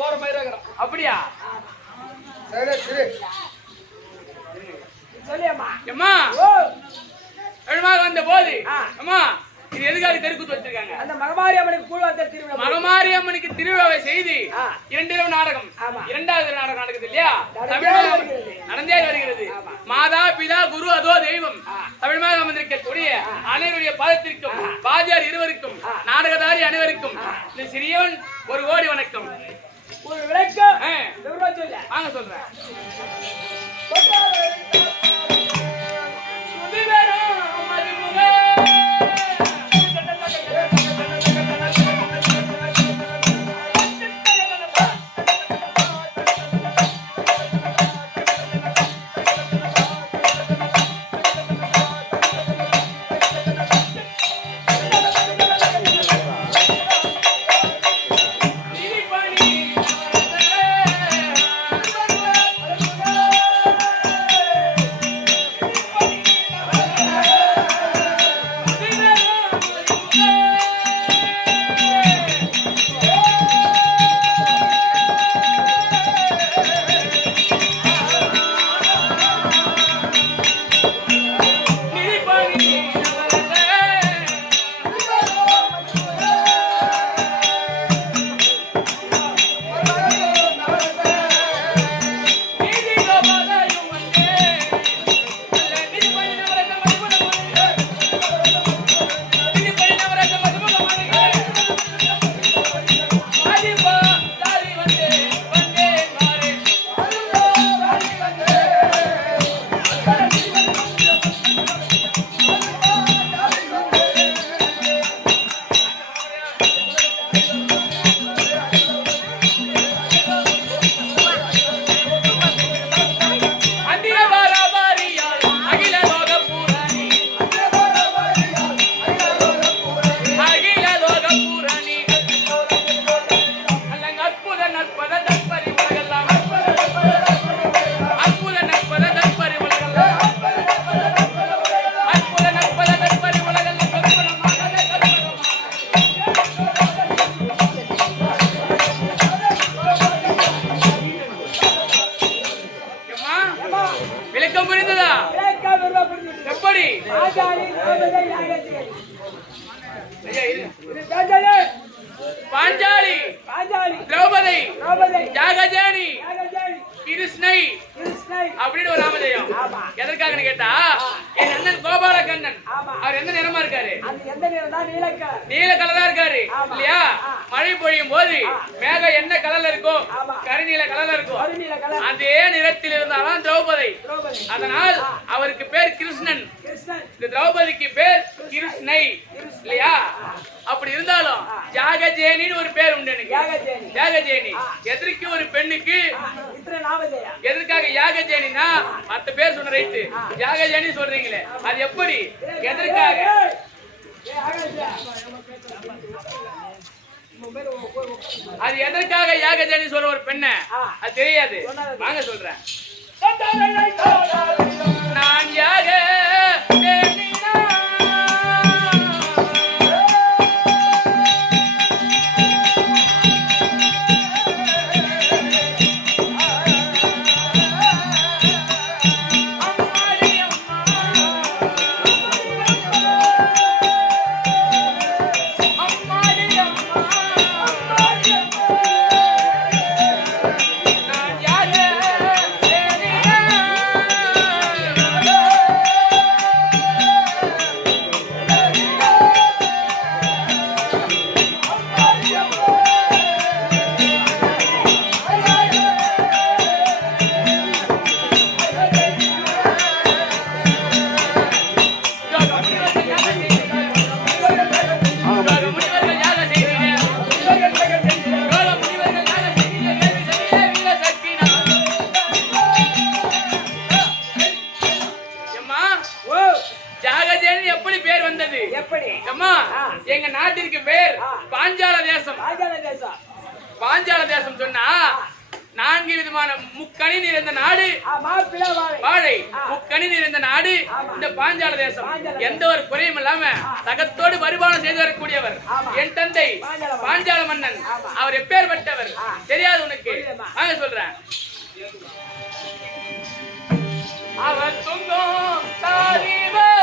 ஓர மயிராகிறான். அப்படியா? சரி சரி சொல்லியம்மா. அம்மா ஓ எழுமாக வந்த போது அம்மா இது எதுக்காக தெருக்கூத்து வச்சிருக்காங்க? அந்த மகமாரி அம்மனுக்கு கூழ்வார்த்தை திருவிழா. மகமாரி அம்மனுக்கு திருவிழாவை செய்து 2 இரவு நாடகம், 2வது நாடகம் நடக்குது இல்லையா? தமிழ் நடந்தே வருகிறது. மாதா பிதா குரு அதோ தெய்வம் தமிழமாக அமர்ந்திருக்கக்கூடிய அனைவருடைய பாதத்திற்கும் பாதியார் இருவருக்கும் நாடகதாரி அனைவருக்கும் இந்த சிறியவன் ஒரு கோடி வணக்கம். ஒரு விளக்கம் வாங்க சொல்றேன். பாஞ்சாலி, திரௌபதி, ஜாகஜானி, கிருஷ்ணை அப்படின்னு ஒரு ராமஜெயம். எதற்காக கேட்டா என் அண்ணன் கோபாலகண்ணன் அவர் எந்த நிறமா இருக்காரு? நீல கலரா இருக்காரு இல்லையா? மழை பொழியும் போது மேகம் என்ன கலர்ல இருக்கோ கருநீல கலர்ல இருக்கோ அதே நிறத்தில் இருந்தாலும் திரௌபதி. அதனால் அவருக்கு பேர் கிருஷ்ணன், இந்த திரௌபதிக்கு பேர் கிருஷ்ணை இல்லையா? அப்படி இருந்தாலும் ஜாகஜேனின்னு ஒரு பேர் உண்டு எனக்கு. ஜாகஜேனி எதற்கு ஒரு பெண்ணுக்கு எதற்காக யாகஜேனினா மற்ற பேர் சொன்ன ரைட்டு, யாகஜேனி சொல்றீங்களே அது எப்படி எதற்காக? அது எதற்காக யாகஜேனி சொல்ற ஒரு பெண்ண அது தெரியாது. வாங்க சொல்றேன். நான் யாக எங்க நாட்டிற்கு பேர் பாஞ்சால தேசம். பாஞ்சால தேசம் சொன்னா 4 விதமான முக்கணி நிறைந்த நாடு வாழை. முக்கணி நிறைந்த நாடு இந்த பாஞ்சால தேசம். எந்த ஒரு குறையும் இல்லாம தகத்தோடு பரிபாலனம் செய்து வரக்கூடியவர் என் தந்தை பாஞ்சால மன்னன். அவர் எப்பேற்பட்டவர் தெரியாது உனக்கு? வாங்க சொல்றேன். அவர் துங்கும் தாரிவர்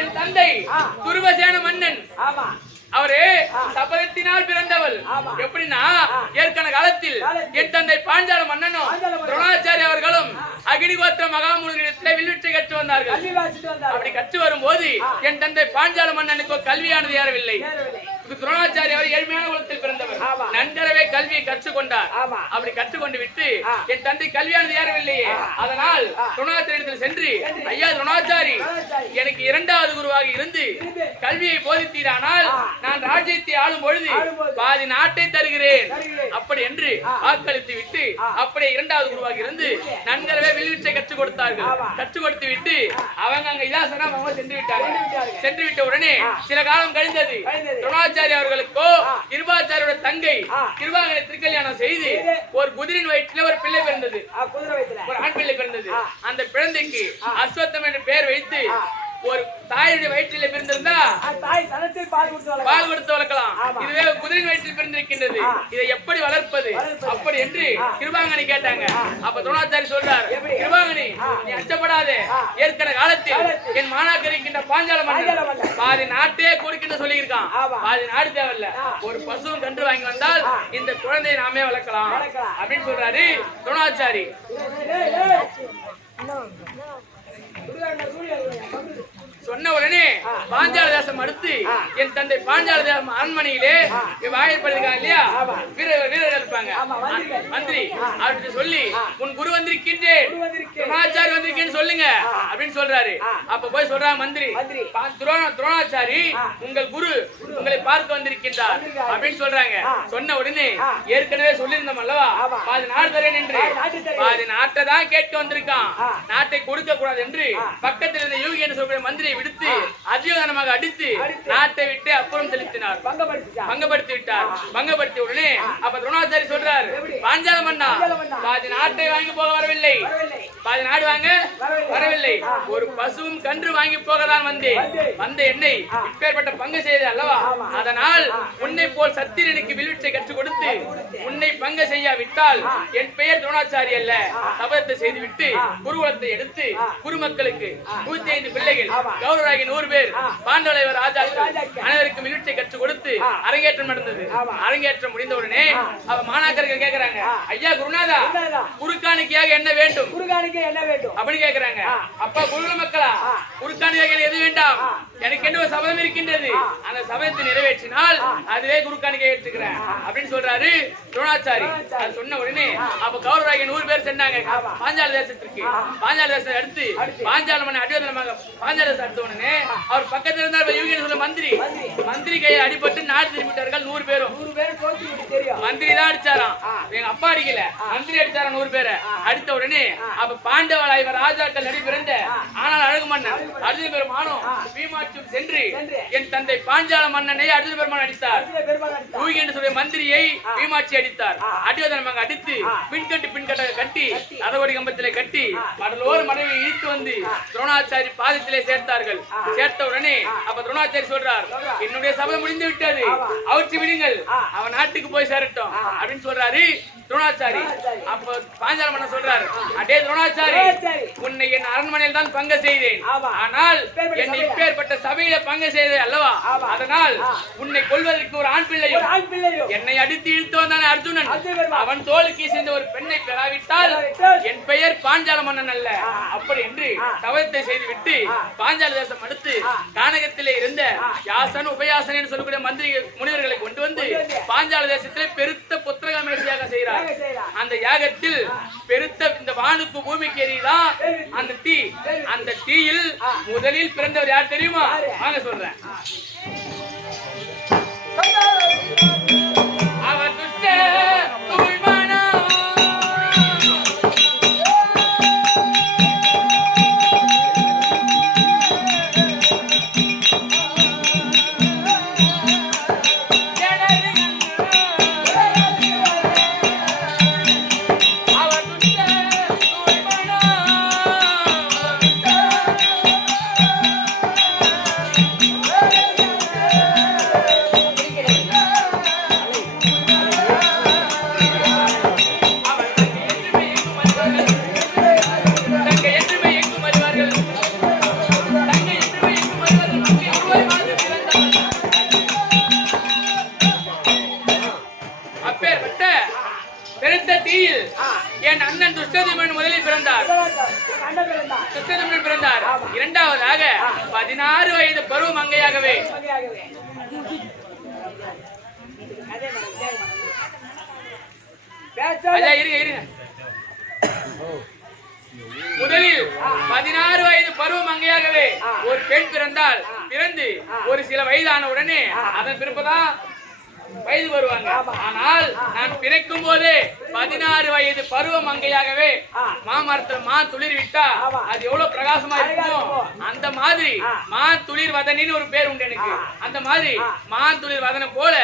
என் தந்தை துருவசேன மன்னன். அவரு சபதத்தினால் பிறந்தவள். எப்படின்னா ஏற்கனவே காலத்தில் என் தந்தை பாஞ்சால மன்னனும் துரோணாச்சாரி அவர்களும் அகினிகோத்திர மகாமுனிடத்தில் வில்வித்தை கற்று வந்தார்கள். அப்படி கற்று வரும்போது என் தந்தை பாஞ்சால மன்னனுக்கு கல்வியானது ஏறவில்லை. துரோணாச்சாரி அவர் ஏழ்மையான குலத்தில் பிறந்தவர். நன்கரவே கல்வியை கற்றுக்கொண்டார். அப்படி கற்றுக்கொண்டு விட்டு என் தந்தை கல்வியானது ஏறவில்லையே, அதனால் துரோணாச்சாரியத்தில் சென்று, ஐயா துரோணாச்சாரி, எனக்கு 2வது குருவாக இருந்து கல்வியை போதித்தீரானால் நான் ராஜ்யத்தை ஆளும் பொழுது பாதி நாட்டை தருகிறேன் அப்படி என்று வாக்களித்து விட்டு அப்படியே 2வது குருவாக இருந்து நன்கரவே வில்வித்தை கற்றுக் கொடுத்தார்கள். கற்றுக் கொடுத்து விட்டு அவங்க அங்க இதாசனம் அவங்க சென்று விட்டார்கள். சென்று விட்ட உடனே சில காலம் கழிந்தது. துரோணாச்சாரி அவர்களுக்கோ கிருபாச்சாரியோட தங்கை கிருபாங்கனை திருக்கல்யாணம் செய்து ஒரு குதிரின் வயிற்றில் ஒரு பிள்ளை பிறந்தது. ஒரு ஆண் பிள்ளை பிறந்தது. அந்த பிறந்தைக்கு அஸ்வத்தம் என்று பெயர் வைத்து ஒரு தாயுடைய வயிற்றில் பிறந்திருந்தா பால் கொடுத்து வளர்க்கலாம். இதுவே குதிரையின் வயிற்றில் பிறந்திருக்கின்றது, இதை எப்படி வளர்ப்பது அப்படி என்று கிருபாங்கனி கேட்டாங்க. அப்ப துரோணாச்சாரி சொல்றார், கிருபாங்கனி நீ அச்சப்படாதே, ஏற்கனவே காலத்தில் என் மாணாக்கர் இருக்கின்ற பாஞ்சால மன்னன் பாதி நாட்டே கொடுக்கின்ற சொல்லியிருக்கான். பாதி நாடு தேவையில்ல, ஒரு பசுவும் கன்று வாங்கி வந்தால் இந்த குழந்தையை நாமே வளர்க்கலாம் அப்படின்னு சொல்றாரு துரோணாச்சாரி. சொன்ன உடனே பாஞ்சால தேசம் அடுத்து என் தந்தை பாஞ்சால தேசம் அரண்மனையிலே வாயப்படுகிறாங்க இல்லையா, வீரர்கள் இருப்பாங்க, மந்திரி அப்படின்னு சொல்லி உன் குரு வந்திருக்கின்றேன், துரோணாச்சாரி வந்திருக்கேன்னு சொல்லுங்க அப்படின்னு சொல்றாரு. அப்ப போய் சொல்றாங்க மந்திரி, துரோணாச்சாரி உங்கள் குரு உங்களை பார்க்க வந்திருக்கின்றார் அப்படின்னு சொல்றாங்க. சொன்ன உடனே ஏற்கனவே சொல்லியிருந்தோம் அல்லவா, பாதி நாடு தரேன் என்று, பாதி நாட்டை தான் கேட்க வந்திருக்கான், நாட்டை கொடுக்க கூடாது என்று பக்கத்தில் இருந்த யோகி என்று சொல்ற மந்திரியை விடுத்து அதிகாரமாக அடித்து நாட்டை விட்டு அப்புறம் செலுத்தினார், பங்கப்படுத்தி விட்டார். பங்கப்படுத்திய உடனே அப்ப துரோணாச்சாரி சொல்றார், பாஞ்சால மன்னா பாதி நாட்டை வாங்கி போக வரவில்லை, பாதி நாடு வாங்க வரவில்லை, ஒரு பசுவும் கன்று வாங்கி போகதான் வந்த என்னை இப்பேற்பட்ட பங்கு செய்த அல்லவா, அதனால் உன்னை போல் சத்திரனுக்கு வில்வித்தை கற்றுக் கொடுத்து உன்னை பங்கு செய்யாவிட்டால் என் பெயர் துரோணாச்சாரி அல்ல, சபதத்தை செய்துவிட்டு குருகுலத்தை எடுத்து குருமக்களுக்கு 105 பிள்ளைகள் கௌரவராகி 100 பேர் பாண்டவ ராஜாக்கள் அனைவருக்கும் வில்வித்தை கற்றுக் கொடுத்து அரங்கேற்றம் நடந்தது. அரங்கேற்றம் முடிந்தவுடனே அவ மாணாக்கர்கள் கேட்கிறாங்க, ஐயா குருநாதா குருக்காணிக்கையாக என்ன வேண்டும் அப்படி கேட்கிறாங்க. அப்பா குரு மக்களா குருக்காணிக்கையாக எது வேண்டாம், எனக்கு என்ன ஒரு சபதம் இருக்கின்றது, அந்த சபதத்தை நிறைவேற்றினால் அதுவே குருக்காணிக்கை ஏற்றுக்கிறேன் அப்படின்னு சொல்றாரு துரோணாச்சாரி. அது சொன்ன உடனே அப்ப கௌரவராகி 100 பேர் சென்றாங்க பாஞ்சால தேசத்திற்கு. பாஞ்சால தேசத்தை அடுத்து பாஞ்சால மன்ன அடிவதனமாக பாஞ்சால தேசம் அடுத்த உடனே அவர் பக்கத்தில் இருந்தார் யோகின்னு சொல்ல மந்திரி கையை அடிபட்டு நாடு திரும்பிட்டார்கள் 100 பேரும். மந்திரி தான் அடிச்சாராம், எங்க அப்பா அடிக்கல, மந்திரி அடிச்சாரா 100 பேரை. அடித்த உடனே அப்ப பாண்டவ ராஜாக்கள் நடி பிறந்த ஆனால் அழகு மன்னன் அர்ஜுன பெருமானும் பீமாச்சும் சென்று என் தந்தை பாஞ்சால மன்னனை அர்ஜுன பெருமான் அடித்தார். யோகி என்று சொல்லிய மந்திரியை பீமாட்சி அடித்தார். அடிவதனமாக அடித்து பின்கட்டாக கட்டி அதோடி கம்பத்திலே கட்டி கடலோர் மனைவி இழுத்து வந்து துரோணாச்சாரி பாதத்திலே சேர்த்தார்கள். சேர்த்த உடனே அப்ப துரோணாச்சாரி சொல்றார், என்னுடைய சபதம் முடிந்து விட்டது, அவுற்றி விடுங்கள், அவன் நாட்டுக்கு போய் சேரட்டும் அப்படின்னு சொல்றாரு துரோணாச்சாரி. அப்ப பாஞ்சால மன்னன் சொல்றாரு, அடே துரோணாச்சாரி, உன்னை என் அரண்மனையில் தான் பங்கு செய்தேன். ஆனால் என்னை இப்பேற்பட்ட சபையில பங்கு செய்தே அல்லவா? அதனால் உன்னை கொல்வதற்கு ஒரு ஆண் பிள்ளையும் என்னை அடித்து இழுத்து வந்தானே அர்ஜுனன், அவன் தோளுக்கு சேர்ந்த ஒரு பெண்ணை பெறாவிட்டால் என் பெயர் பாஞ்சால மன்னன் அல்ல. அப்படி என்று தவத்தை செய்துவிட்டு பாஞ்சால தேசம் அடுத்து கானகத்திலே இருந்த யாசன் உபயாசன் என்று சொல்லக்கூடிய மந்திரி முனிவர்களை கொண்டு வந்து பாஞ்சால தேசத்திலே பெருத்த புத்திரகாமேசியாக செய்கிறார். அந்த யாகத்தில் பெருத்த இந்த வானுக்கு பூமிக்கு எரியுதான் அந்த தீ. அந்த தீயில் முதலில் பிறந்தவர் யார் தெரியுமா? வாங்க சொல்றேன். அவர் துஷ்ட தூய்மானா என் அண்ணன் துஷ்டதுமன் முதலில் பிறந்தார். துஷ்டதுமன் பிறந்தார். இரண்டாவதாக 16 வயது பருவ மங்கையாகவே இருங்க முதலில் 16 வயது பருவ மங்கையாகவே ஒரு பெண் பிறந்தால் பிறந்து ஒரு சில வயதான உடனே அதன் பிறப்புதான் வயது வருவாங்க. ஆனால் நான் பிறக்கும் போதே 16 வயது பருவ மங்கையாகவே மாமரத்துல மா துளிர் விட்டா அது எவ்வளவு பிரகாசமா இருக்கும். அந்த மாதிரி மா துளிர் வதனின்னு ஒரு பேர் உண்டு எனக்கு. அந்த மாதிரி மா துளிர் வதனை போல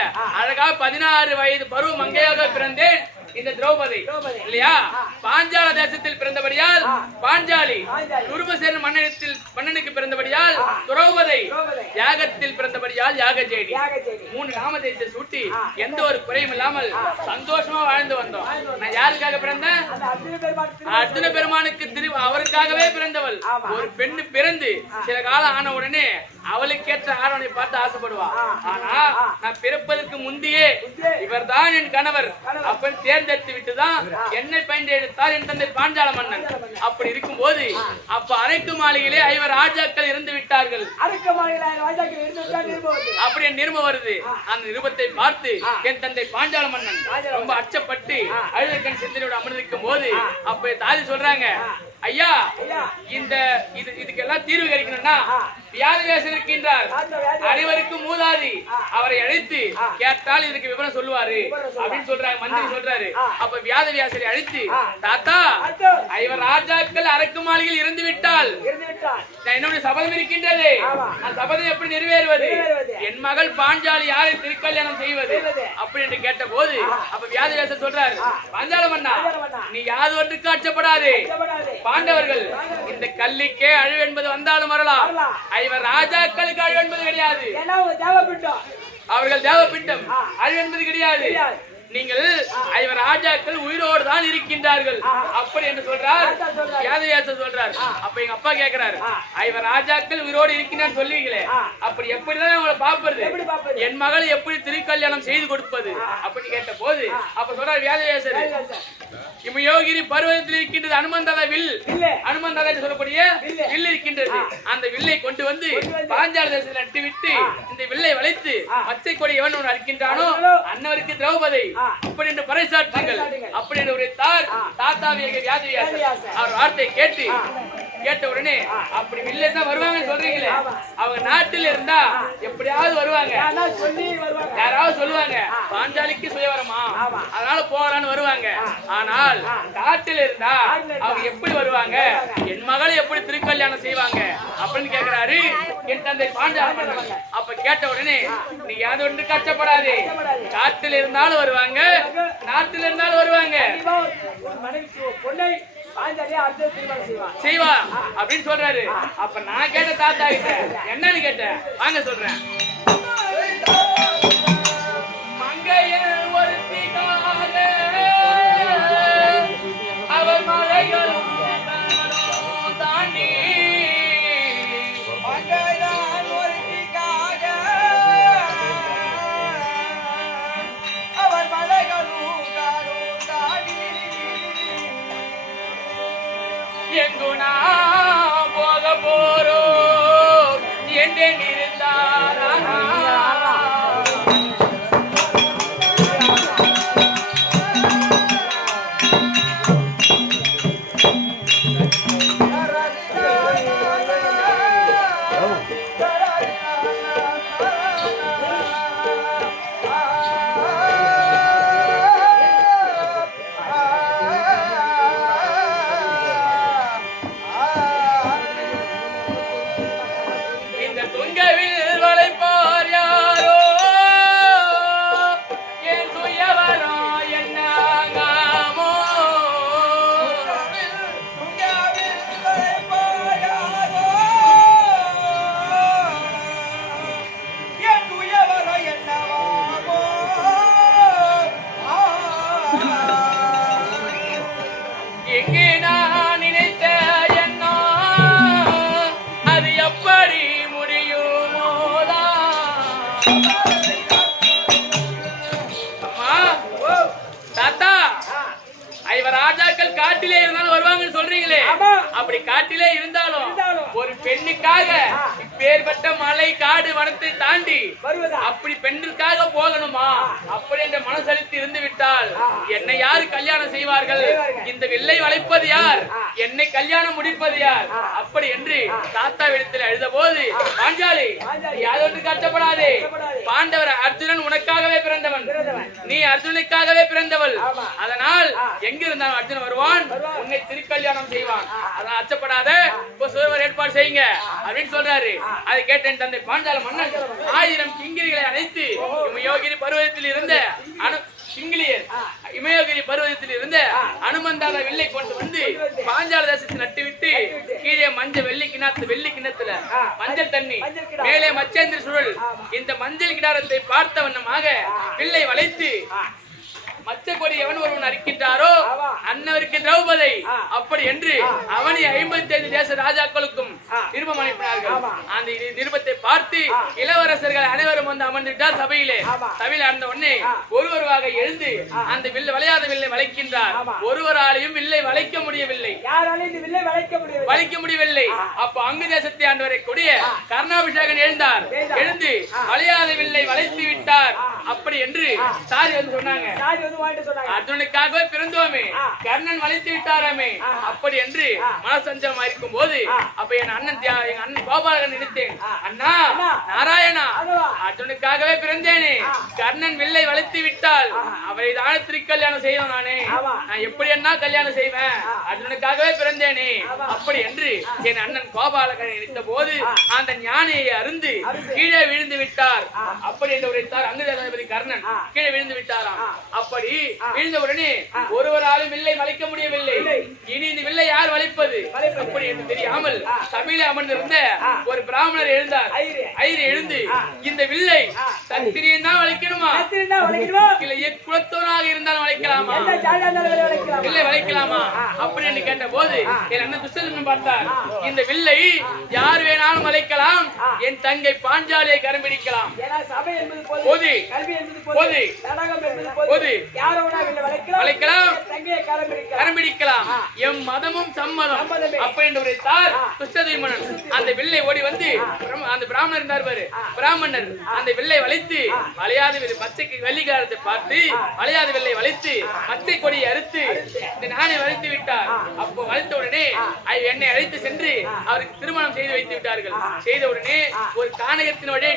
அழகா 16 வயது பருவ மங்கையாக பிறந்தேன் இந்த திரௌபதி இல்லையா? பாஞ்சால தேசத்தில் பிறந்தபடியால் பாஞ்சாலி, துருபசேன மன்னனுக்கு பிறந்தபடியால் திரௌபதி, யாகத்தில் பிறந்தபடியால் யாகஜேடி. 3 நாமதேயத்தை சூட்டி எந்த ஒரு குறையும் இல்லாமல் சந்தோஷமா வாழ்ந்து வந்தோம். நான் யாருக்காக பிறந்தேன்? அர்ஜுன பெருமானுக்கு அவருக்காகவே பிறந்தவள். ஒரு பெண்ணு பிறந்து சில காலம் ஆன உடனே அவளுக்கேற்ற ஆரோனை பார்த்து ஆசைப்படுவா. ஆனா நான் பிறப்பதற்கு முந்தையே இவர்தான் என் கணவர் அப்பன் தேர்ந்தெடுத்து விட்டுதான் என்னை பயந்து எடுத்தார் என் தந்தை பாஞ்சால மன்னன். அப்படி இருக்கும் போது அப்ப அரைக்கு மாளிகையிலே 5 ராஜாக்கள் இருந்து விட்டார்கள். அப்படி என் நிருபம் வருது. அந்த நிருபத்தை பார்த்து என் தந்தை பாஞ்சால மன்னன் ரொம்ப அச்சப்பட்டு அழுதக்கண் சிந்தனையோடு அமர்ந்திருக்கும் போது அப்ப தாதி சொல்றாங்க, ஐயா இதுக்கெல்லாம் தீர்வு கிடைக்கணும்னா வியாதிவேசர் இருக்கின்றார், அனைவருக்கும் மூதாதி, அவரை அழைத்து கேட்டால் இதுக்கு விவரம் சொல்லுவாரு அப்படின்னு சொல்றாங்க. மந்திரி சொல்றாரு. அப்ப வியாதிவேசரை அழைத்து, தாத்தா 5 ராஜாக்கள் அரக்கு மாளிகையில் இருந்து விட்டால் என்னுடைய சபதம் இருக்கின்றது. அந்த சபதம் எப்படி நிறைவேறுவது? என் மகள் பாஞ்சாலி யாரை திருக்கல்யாணம் செய்வது அப்படி என்று கேட்ட போது அப்ப வியாதிவேசர் சொல்றாரு, பாஞ்சால மன்னா நீ யாது ஒன்றுக்கு அச்சப்படாதே. பாண்டவர்கள் இந்த கல்லிக்கே அழிவு என்பது வந்தாலும் வரலாம். 5 ராஜாக்களுக்கு அழிவு என்பது கிடையாது. அவர்கள் தேவபிண்டம், அழிவு என்பது கிடையாது. நீங்கள் 5 ராஜாக்கள் உயிரோடு தான் இருக்கின்றார்கள் அப்படி என்று சொல்றார். யாதவியாசர் சொல்றார். அப்ப எங்க அப்பா கேக்குறாரு, 5 ராஜாக்கள் உயிரோடு இருக்கின்றான்னு சொல்லுவீங்களே, அப்படி எப்படிதான் அவங்களை பாப்பது? என் மகளை எப்படி திருக்கல்யாணம் செய்து கொடுப்பது அப்படின்னு கேட்ட போது அப்ப சொல்றார் வியாதவியாசர், இமயோகிரி பர்வதத்தில் இருக்கின்றது அனுமந்தாத வில். அனுமந்தாத என்று சொல்லக்கூடிய வில் இருக்கின்றது. அந்த வில்லை கொண்டு வந்து பாஞ்சால தேசத்தில் நட்டுவிட்டு இந்த வில்லை வளைத்து பச்சை கொடி எவன் ஒன்று அறுக்கின்றானோ அன்னவருக்கு திரௌபதி அப்படி என்று பறைசாற்றுங்கள் அப்படி என்று உரைத்தார் தாத்தாவிய வியாதிவியாசர். அவர் வார்த்தை கேட்ட உடனே அப்படி வில்லைன்னா வருவாங்கன்னு சொல்றீங்களே, அவங்க நாட்டில் இருந்தா எப்படியாவது வருவாங்க, யாராவது சொல்லுவாங்க பாஞ்சாலிக்கு சுயவரமா அதனால போகலான்னு வருவாங்க. ஆனால் காட்டில் இருந்தா அவங்க எப்படி வருவாங்க? என் மகளை எப்படி திருக்கல்யாணம் செய்வாங்க அப்படின்னு கேக்குறாரு என் தந்தை பாஞ்சால மன்னன். அப்ப கேட்ட உடனே நீ யாது ஒன்று கஷ்டப்படாதே, காட்டில் இருந்தாலும் வருவாங்க, நாட்டில் இருந்தாலும் வருவாங்க, செய்வா அப்படின்னு சொல்றாரு. அப்ப நான் கேட்ட தாத்தா கிட்ட என்னன்னு கேட்டேன், வாங்க சொல்றேன். மங்கையில் ஒருத்திக்காக எங்கு நான் போக போறோம் என்றே இருந்தாரா காட்டிலே இருந்தாலும் வருவாங்கன்னு சொல்றீங்களே, அப்படி காட்டிலே இருந்தாலும் ஒரு பெண்ணுக்காக இப்பேற்பட்ட மலை காடு வனத்தை தாண்டி அப்படி பெண்ணுக்காக போகணுமா? அப்படி என்ற மனசளித்து இருந்து விட்டால் என்னை யாரு கல்யாணம் செய்வார்கள்? இந்த வில்லை வளைப்பது யார்? என்னை கல்யாணம் முடிப்பது யார்? அப்படி என்று தாத்தா இடத்தில் எழுத போது, பாஞ்சாலி யாதொன்று கஷ்டப்படாதே, பாண்டவர் அர்ஜுனன் உனக்காகவே பிறந்தவன், நீ அர்ஜுனுக்காகவே பிறந்தவள், அதனால் எங்கிருந்தாலும் அர்ஜுனன் வருவான், உன்னை திருக்கல்யாணம் செய்வான், அதனால் அச்சப்படாத, ஏற்பாடு செய்யுங்க அப்படின்னு சொல்றாரு. அதை கேட்டேன் தந்தை பாஞ்சால மன்னன் 1000 கிங்கிரிகளை அழைத்து இமயோகிரி பருவதத்தில் இருந்த இமயோகிரி பருவதத்தில் இருந்த அனுமந்தாத வில்லை கொண்டு வந்து பாஞ்சால தேசத்தில் நட்டுவிட்டு கீழே வெள்ளி கிணத்துல மஞ்சள் தண்ணி, மேலே மச்சேந்திர சுழல், இந்த மஞ்சள் கிடாரத்தை பார்த்த வண்ணமாக வில்லை வளைத்து மச்ச கொடி எவன் ஒருவன் அரிக்கின்றாரோ அன்னவருக்கு திரௌபதி, அப்படி என்று அவனை 55 தேச ராஜாக்களுக்கும் நிருபம் அனுப்பினார்கள். அந்த நிருபத்தை பார்த்து இளவரசர்கள் அனைவரும் வந்து அமர்ந்துவிட்டார் சபையிலே. சபையில் அமர்ந்த உடனே ஒருவராக எழுந்து அந்த வளையாத வில்லை வளைக்கின்றார். ஒருவராலையும் வில்லை வளைக்க முடியவில்லை. அப்ப அங்கு தேசத்தை ஆண்டவரை கூடிய கர்ணாபிஷேகன் எழுந்தார். எழுந்து வளையாத வில்லை வளைத்து விட்டார் அப்படி என்று சாரி வந்து சொன்னாங்க. அர்ஜுனுக்காகவே பிறந்தோமே, கர்ணன் வளைத்து விட்டாராமே அப்படி என்று மனசஞ்சலமா இருக்கும் போது அப்ப என் அண்ணன் கோபாலகன் நினைத்தேன், அண்ணா நாராயணா, அர்ஜுனுக்காகவே பிறந்தேனே, கர்ணன் வில்லை வளைத்து விட்டால் அவரை தானே திருக்கல்யாணம் செய்தோம், நானே நான் எப்படி என்ன கல்யாணம் செய்வேன், அர்ஜுனுக்காகவே பிறந்தேனே அப்படி என்று என் அண்ணன் கோபாலகன் நினைத்த போது அந்த ஞானியை அருந்து கீழே விழுந்து விட்டார் அப்படி என்று உரைத்தார். அங்கு தளபதி கர்ணன் கீழே விழுந்து விட்டாராம். அப்படி விழுந்த உடனே ஒருவராலும் வில்லை வளைக்க முடியவில்லை. இனி இந்த வில்லை யார் வளைப்பது அப்படி என்று தெரியாமல் சபையில அமர்ந்திருந்த ஒரு பிராமணர் எழுந்தார். எழுந்து இந்த வில்லை சத்திரியன் தான் வளைக்கணுமா, இல்லை குலத்தோராக இருந்தாலும் வளைக்கலாமா, வில்லை வளைக்கலாமா அப்படி என்று கேட்ட போது என் அண்ணன் துஷ்டன் பார்த்தார். இந்த வில்லை யார் வேணாலும் வளைக்கலாம், என் தங்கை பாஞ்சாலியை கரம் பிடிக்கலாம். எம் மதமும் சம்மதம் அப்படி என்று உரைத்தார் துஷ்டதீமனன். அந்த வில்லை ஓடி வந்து அந்த பிராமணர் இருந்தார் பாரு, பிராமணர் அந்த வில்லை வளைத்து வளையாத பச்சைக்கு வெள்ளிக்காரத்தை பார்த்து வளையாத வில்லை வளைத்து பச்சை கொடியை அறுத்து இந்த நாணை வளைத்து விட்டார். அப்போ வளைத்த உடனே என்னை அழைத்து சென்று அவருக்கு திருமணம் செய்து வைத்து விட்டார்கள். செய்த உடனே ஒரு கானகத்தின் வழியை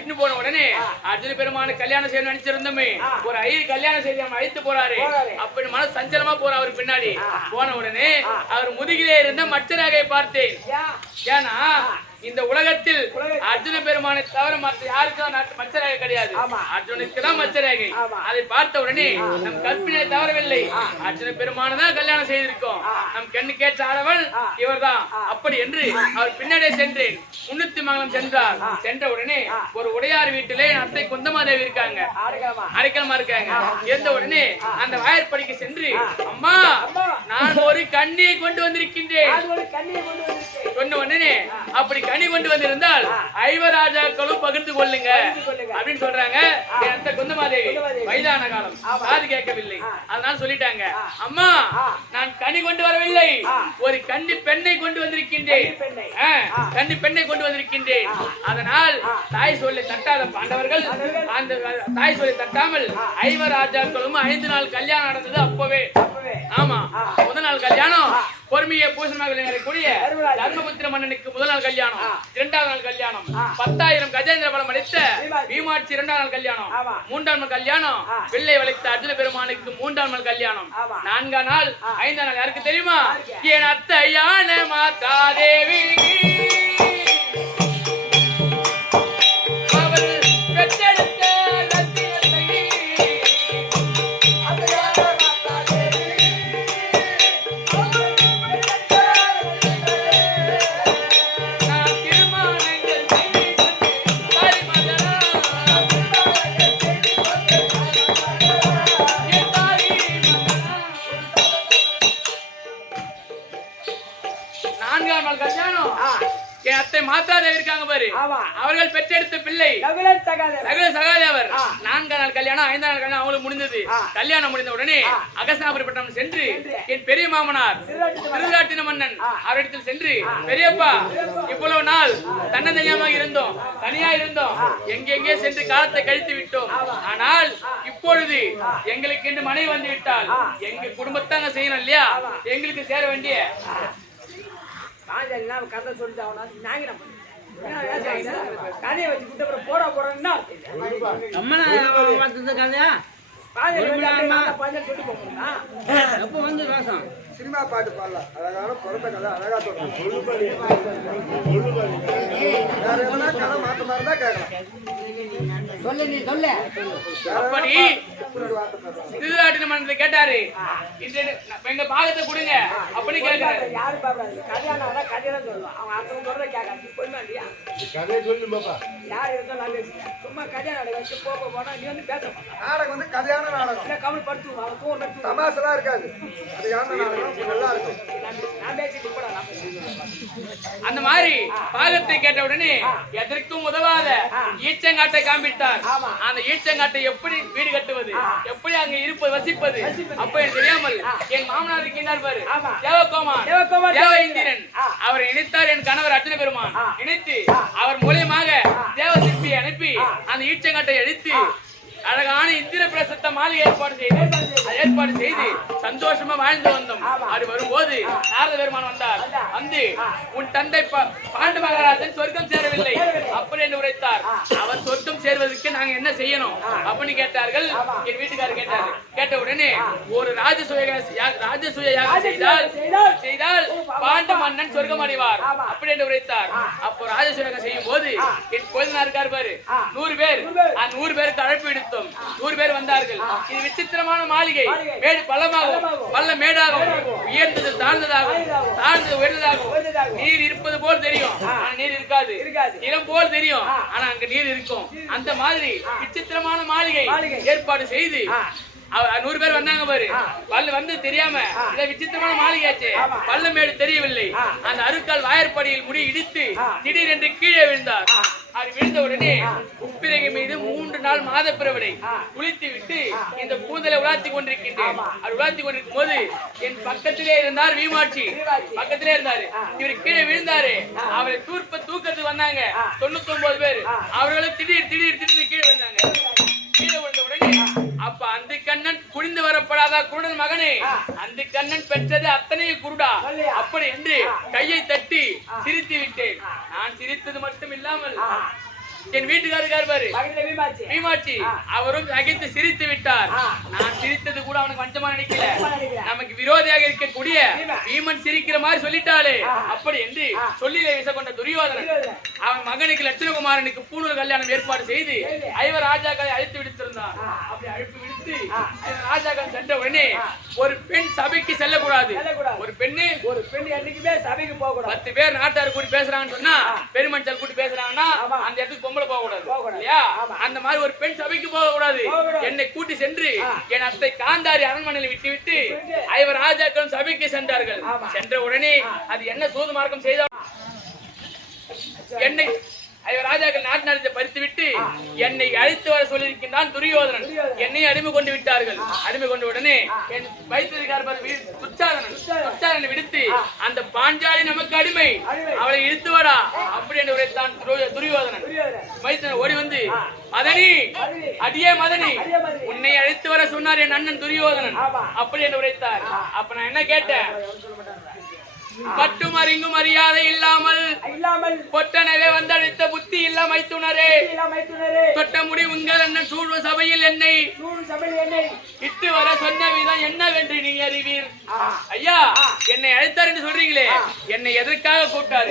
இட்டு போன உடனே அர்ஜுன பெருமான கல்யாணம் செய்ய நினைச்சிருந்தோமே, ஒரு கல்யாணம் செய்து அழைத்து போறாரு. அப்படி மன சஞ்சலமா போற அவர் பின்னாடி போன உடனே அவர் முதுகிலே இருந்த மச்சராகை பார்த்தேன். ஏன்னா இந்த உலகத்தில் அர்ஜுன பெருமானை தவிர மற்ற யாருக்கும் மச்சரேகை கிடையாது, அர்ஜுனுக்கு தான் மச்சரேகை. அதை பார்த்த உடனே நம் கற்பினை தவறவில்லை, அர்ஜுன பெருமானை தான் கல்யாணம் செய்திருக்கோம், நம் கண்ணு கேட்ட ஆடவன் இவர் தான் அப்படி என்று அவர் பின்னாடியே சென்றேன். முன்னூத்தி மங்கலம் சென்றார். சென்ற உடனே ஒரு உடையார் வீட்டிலே அத்தை குந்தமாதேவி இருக்காங்க, அடைக்கலமா இருக்காங்க. இருந்த உடனே அந்த வாயற்படிக்கு சென்று, அம்மா நான் ஒரு கண்ணியை கொண்டு வந்திருக்கின்றேன் சொன்ன உடனே, அப்படி கனி கொண்டு வந்திருந்தால் ஐவராஜாக்களும் பகிர்ந்து கொள்ளுங்க அப்படின்னு சொல்றாங்க. குந்தமாதேவி வயதான காலம் காது கேட்கவில்லை. அதனால சொல்லிட்டாங்க, அம்மா நான் கனி கொண்டு வரவில்லை, ஒரு கன்னி பெண்ணை கொண்டு வந்திருக்கின்றேன். கன்னி பெண்ணை கொண்டு வந்திருக்கின்றேன். அதனால் தாய் சொல்லி தட்டாத பாண்டவர்கள் அந்த தாய் சொல்லி தட்டாமல் 5 ராஜாக்களும் 5 நாள் கல்யாணம் நடந்தது. அப்பவே ஆமா, முதல் நாள் கல்யாணம் பொறுமையை பூசணமாக கூடிய தர்மபுத்திர மன்னனுக்கு முதல் நாள் கல்யாணம். 2வது நாள் கல்யாணம் 10,000 கஜேந்திர பலம் அளித்த பீமாட்சி 2வது நாள் கல்யாணம். 3ஆம் நாள் கல்யாணம் பிள்ளை வளைத்த அர்ஜுன பெருமானுக்கு 3ஆம் நாள் கல்யாணம். 4ஆம் நாள் 5ஆம் நாள் யாருக்கு தெரியுமா? என் அத்தையான மாதாதேவி மாதாதேவி இருக்காங்க பாரு, அவர்கள் பெற்றெடுத்த பிள்ளை சகாதேவர். 4ஆம் நாள் கல்யாணம் 5ஆம் நாள் கல்யாணம் அவங்களுக்கு முடிந்தது. கல்யாணம் முடிந்த உடனே அகஸ்தாபுரம் சென்று என் பெரிய மாமனார் திருவிழாட்டின மன்னன் அவரிடத்தில் சென்று, பெரியப்பா இவ்வளவு நாள் தன்னந்தனியாக இருந்தோம், தனியா இருந்தோம், எங்கெங்கே சென்று காலத்தை கழித்து விட்டோம். ஆனால் இப்பொழுது எங்களுக்கு என்று மனைவி வந்து விட்டால் எங்க குடும்பத்தாங்க செய்யணும் இல்லையா, எங்களுக்கு சேர வேண்டிய கதை சொல்லிட்டு கதையை வச்சு குட்ட போட போறேன்னா சினிமா பாட்டு பாடலாம், அழகான பிறந்த கதை அழகா சொல்றேன். வேற எவனா கதை மாத்த மாதிரி தான் கேட்கலாம். சொல்லு நீ சொல்லு. அப்படி திருவிழாட்டின மன்னத்தை கேட்டாரு, எங்க பாகத்தை கொடுங்க அப்படி கேட்கிறாரு. யாரு பாப்பாரு கல்யாணம் கல்யாணம் சொல்லுவான், அவங்க அத்தனை சொல்றத கேட்காது. பொண்ணு இல்லையா கதையை சொல்லு பாப்பா. யார் இருந்தாலும் நான் பேசுறேன். சும்மா கல்யாணம் வச்சு போனா நீ வந்து பேச நாடகம் வந்து கதையான நாடகம், இல்லை கமல் படுத்துவோம், அவன் தூரம் தமாசெல்லாம் இருக்காது. கதையான நாடகம் நல்லா இருக்கும். நான் பேசிட்டு போட அந்த மாதிரி பாகத்தை கேட்ட உடனே எதற்கும் உதவாத ஈச்சங்காட்டை காண்பித்தார். அந்த ஈச்சங்காட்டை எப்படி வீடு கட்டுவது, எப்படி அங்க இருப்பது வசிப்பது அப்ப தெரியாமல் என் மாமனார் இருக்கின்றார் பாரு, தேவகோமான் தேவ இந்திரன். அவர் நினைத்தார் என் கணவர் அர்ஜுன பெருமான் நினைத்து அவர் மூலியமாக தேவ சிற்பியை அனுப்பி அந்த ஈச்சங்காட்டை அழித்து அழகான இந்திர பிரசத்த மாலை ஏற்பாடு செய்து சந்தோஷமா வாழ்ந்து வந்தோம். அது வரும்போது நாரத பெருமான் வந்தார். வந்து உன் தந்தை பாண்டு மகாராஜன் சொர்க்கம் சேரவில்லை அப்படி என்று உரைத்தார். அவர் சொர்க்கம் சேர்வதற்கு நாங்க என்ன செய்யணும் அப்படின்னு கேட்டார்கள். என் வீட்டுக்காரர் கேட்டாரு. கேட்ட உடனே ஒரு ராஜசூய செய்தால் பாண்டு மன்னன் சொர்க்கம் அடைவார் அப்படி என்று உரைத்தார். அப்போ ராஜசூயம் செய்யும் போது என் கோயிலா இருக்கார் பாரு, 100 பேர், 100 பேருக்கு அழைப்பு விடுத்து 100 பேர் வந்தார்கள். இது விசித்திரமான மாளிகை, மேடு பள்ளமாகவும் பள்ள மேடாகவும் உயர்ந்தது தாழ்ந்ததாகவும் தாழ்ந்தது உயர்ந்ததாகவும் நீர் இருப்பது போல் தெரியும், ஆனா நீர் இருக்காது. நிலம் போல் தெரியும், ஆனா அங்க நீர் இருக்கும். அந்த மாதிரி விசித்திரமான மாளிகை ஏற்பாடு செய்து 100 பேர் வந்தாங்க பாரு. பல்லு வந்து தெரியாம இத விசித்திரமான மாளிகையாச்சு, பள்ளமேடு தெரியவில்லை. அந்த அருக்கால் வாயற்படியில் முடி இடித்து திடீரென்று கீழே விழுந்தார். அது விழுந்த உடனே உப்பிரகை மீது 3 நாள் மாத பிறவிடை குளித்து விட்டு இந்த கூந்தலை உலாத்தி கொண்டிருக்கின்றேன். அது உலாத்தி கொண்டிருக்கும் போது என் பக்கத்திலே இருந்தார் வீமாட்சி, பக்கத்திலே இருந்தாரு. இவர் கீழே விழுந்தாரு. அவரை தூக்கத்துக்கு வந்தாங்க 99 பேர். அவர்களும் திடீர் கீழே விழுந்தாங்க. கீழே விழுந்த உடனே அப்ப அந்த கண்ணன் குனிந்து வரப்படாதா குருடன் மகனே, அந்த கண்ணன் பெற்றது அத்தனையும் குருடா அப்படி என்று கையை தட்டி சிரித்து விட்டேன். நான் சிரித்தது மட்டும் இல்லாமல் என் வீட்டுக்காரர் பாரு மீமாட்சி அவரும் நகைத்து சிரித்து விட்டார். நான் சிரித்தது கூட அவனுக்கு வஞ்சமா நினைக்கல. நமக்கு விரோதியாக இருக்கக்கூடிய பீமன் சிரிக்கிற மாதிரி சொல்லிட்டாளே அப்படி என்று சொல்லிலே வீச கொண்ட துரியோதனன் அவன் மகனுக்கு லட்சுமகுமாரனுக்கு பூணூல் கல்யாணம் ஏற்பாடு செய்து 5 ராஜாக்களை அழைத்து விடுத்திருந்தான். அப்படி அழைப்பு விடுத்து ராஜாக்கள் சென்ற உடனே ஒரு பெண் சபைக்கு செல்லக்கூடாது. ஒரு பெண் என்னைக்குமே சபைக்கு போக கூடாது. 10 பேர் நாட்டார் கூட்டி பேசுறாங்கன்னு சொன்னா பெருமஞ்சள் கூட்டி பேசுறாங்கன்னா அந்த இடத்துக்கு பொம்பளை போக கூடாது இல்லையா? அந்த மாதிரி ஒரு பெண் சபைக்கு போக கூடாது. என்னை கூட்டி சென்று என் அத்தை காந்தாரி அரண்மனையில் விட்டு 5 ராஜாக்களும் சபைக்கு சென்றார்கள். சென்ற உடனே அது என்ன சூது மார்க்கம் செய்த ஐவர் ராஜாக்கள் நாட்டு நடத்தை பறித்து விட்டு என்னை அழைத்து வர சொல்லியிருக்கின்றான் துரியோதனன். என்னை அடிமை கொண்டு விட்டார்கள். அடிமை கொண்ட உடனே என் வைத்திருக்கார் துச்சாதனன் விடுத்து அந்த பாஞ்சாலி நமக்கு அடிமை, அவளை இழுத்து வாடா அப்படி என்று உரைத்தான் துரியோதனன். வைத்தியன் ஓடி வந்து மதனி, அடியே மதனி, உன்னை அழைத்து வர சொன்னார் என் அண்ணன் துரியோதனன் அப்படி என்று உரைத்தார். அப்ப நான் என்ன கேட்டேன்? மட்டும் அறிங்கும் மரியாதை இல்லாமல் பொட்டனவே வந்தழைத்த புத்தி இல்ல மைத்துனரே, தொட்ட முடி உங்கள் அண்ணன் சூழ்வு சபையில் என்னை இட்டு வர சொன்ன விதம் என்னவென்று நீ அறிவீர். ஐயா, என்னை அழைத்தார் என்று சொல்றீங்களே, என்னை எதற்காக கூப்பிட்டாரு?